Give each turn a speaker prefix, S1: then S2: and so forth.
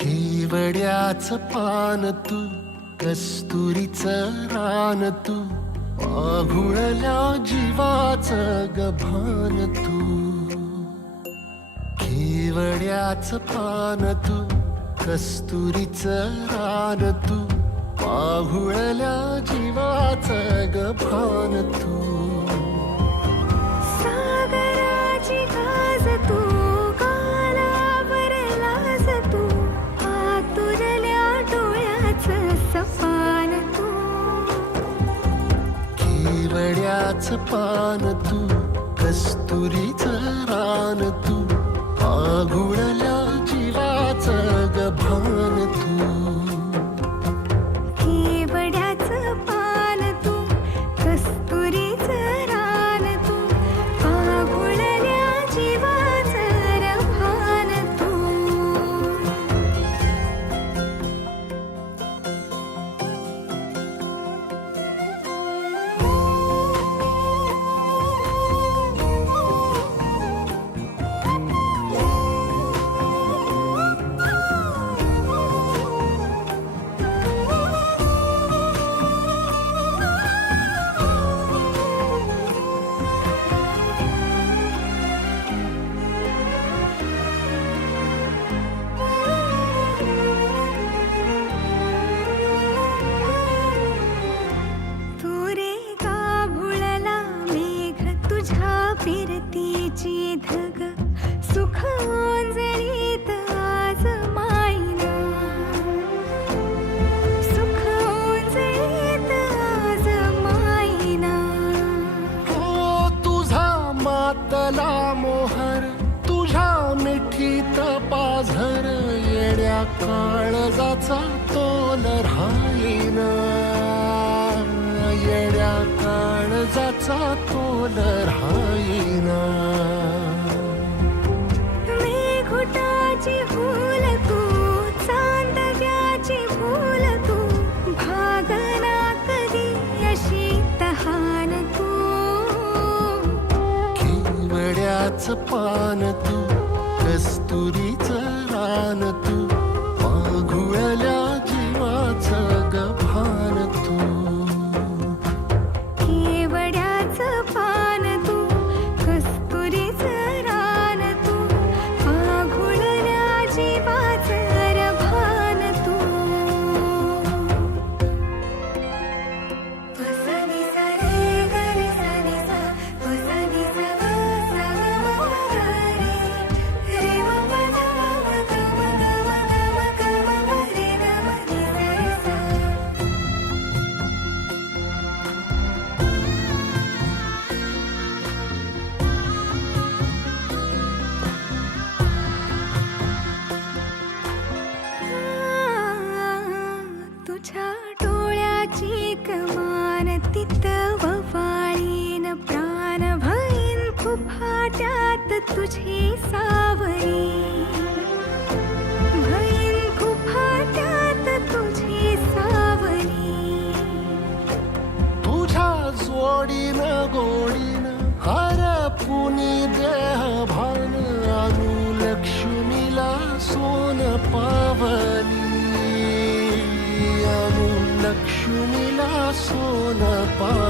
S1: केवड्याच पान तू कस्तुरीच रान तू पाघुळल्या जीवाच गभान तू. केवड्याच पान तू कस्तुरीच रान तू आघुळल्या जीवाच गभान तू. केवड्याच पान तू कस्तुरीच रान तू
S2: आगुळ तुझ्या फिरतीची धग सुख ओंजळीत आज मायना. सुख ओंजळीत आज मायना.
S1: हो तुझा मातला मोहर तुझ्या मिठी पाझर येड्या काळजाचा तोल राहीना. येड्या काळजाचा तोल
S2: मेघुटाची फूल तू चांदव्याची फूल तू भागना कधी अशी तहान तू.
S1: केवड्याच पान तू कस्तुरीच रान तू
S2: तुझी सावरी. तुझी सावरी.
S1: तुझ्या जोडीन गोडीन हर देह भान अनु लक्ष्मीला सोन पावली. अनु लक्ष्मीला सोन पावली.